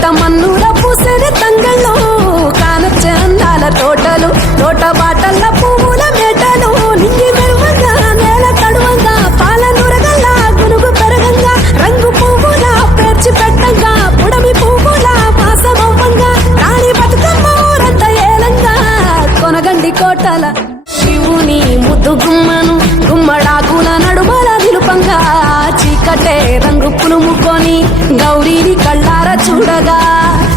మన్నుల పూసని తంగళ్ళు కానొచ్చే అందాల తోటలు తోట బాటల్ల పువ్వుల మేటలు నింగి మెరువంగా నేల తడువంగా పాల నురగల్లా గునుగు పెరగంగా రంగు పువ్వుల పేర్చి పెట్టంగా పుడమి పువ్వుల మాసమవ్వంగా రాణి బతుకమ్మ ఊరంత ఏలంగా కొనగండి కోటల శివుని ముద్దు గుమ్మను గుమ్మడాకుల నడుమల నిలుపంగా చీకటే రంగు పులుముకొని గౌరీని కళ్ళార చూడగా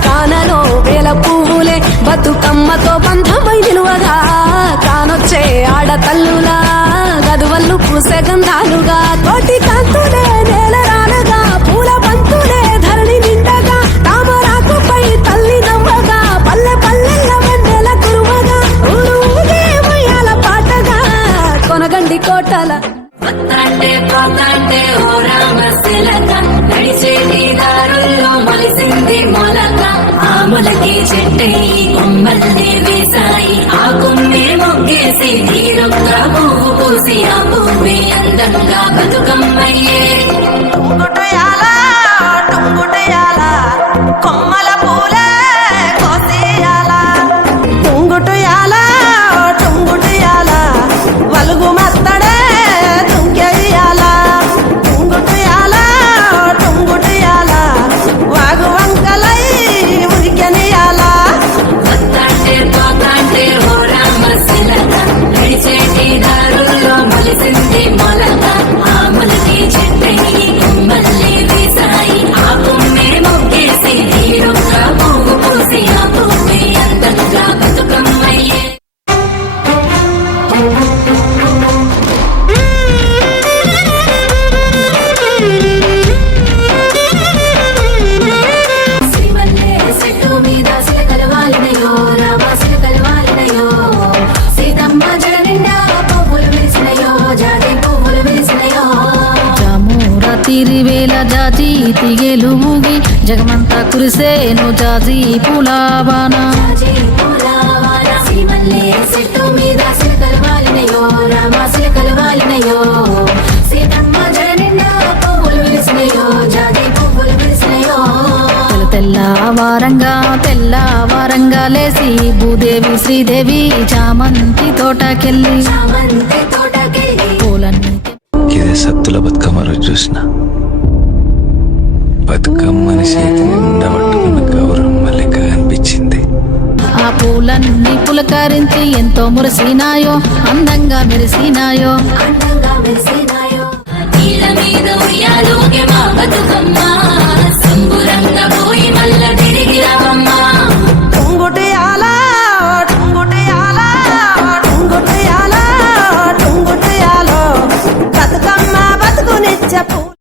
కానలో వేల పువ్వులే బతుకమ్మతో బంధమై నిలువగా కానొచ్చే ఆడతల్లులా గదువల్లు పూసే గంధాలుగా కోటి కాంతులే నేల రానగా పూల బంతులే ధరణి నిండగా తామరాకుపై తల్లి నవ్వగా పల్లె పల్లెల్ల వెన్నెల కురువగా ఊరు ఊగే ఉయ్యాల పాటగా కొనగండి కోటల ఓ రామశిలక నడిచేటి దారుల్లో మొలిసింది మొలక ఆ మొలకి చెట్టై కొమ్మల్ని వేసాయి ఆ కొమ్మే మొగ్గేసి తీరొక్క పువ్వు పూసి ఆ పువ్వే అందంగా బతుకమ్మయ్యే టుంగుటయాల కొమ్మల పూలే కోసేయాల టుంగుటయాల వలుగు మత్తడే తుంకెయ్యాల టుంగుటయాల వాగు వంకలై ఉరికెనియాల పోతాంటే ఓ రామశిలక నడిచేటి దారుల్లో మొలిసింది మొలక ఆ మొలకి చెట్టై కొమ్మల్ని వేసాయి ఆ కొమ్మే మొగ్గేసి తీరొక్క పువ్వు పూసి ఆ పువ్వే అందంగా బతుకమ్మయ్యే తిరివేల జాజి తిగేలు మూగి జగమంతా కురిసేను జాజి పులావాన చెట్టు మీద సిలకలు వాలినయో రామ సిలకలు వాలినయో సీతమ్మ జడ నిండా పువ్వులు విరిసినయో జాజి పువ్వులు విరిసినయో తెల్లవారంగా లేసి భూదేవి శ్రీదేవి చామంతి తోటకెళ్ళి పూలన్నీ ఇదే సత్తుల బతుకమ్మ రోజు చూసిన బతుకమ్మని చేతి నిండా పట్టుకున్న గౌరమ్మ లెక్క అనిపించింది. ఆ పూలన్నీ పులకరించి ఎంతో మురిసినాయో అందంగా మెరిసినాయో నీళ్ళ మీద ఉయ్యాలోగే మా బతుకమ్మ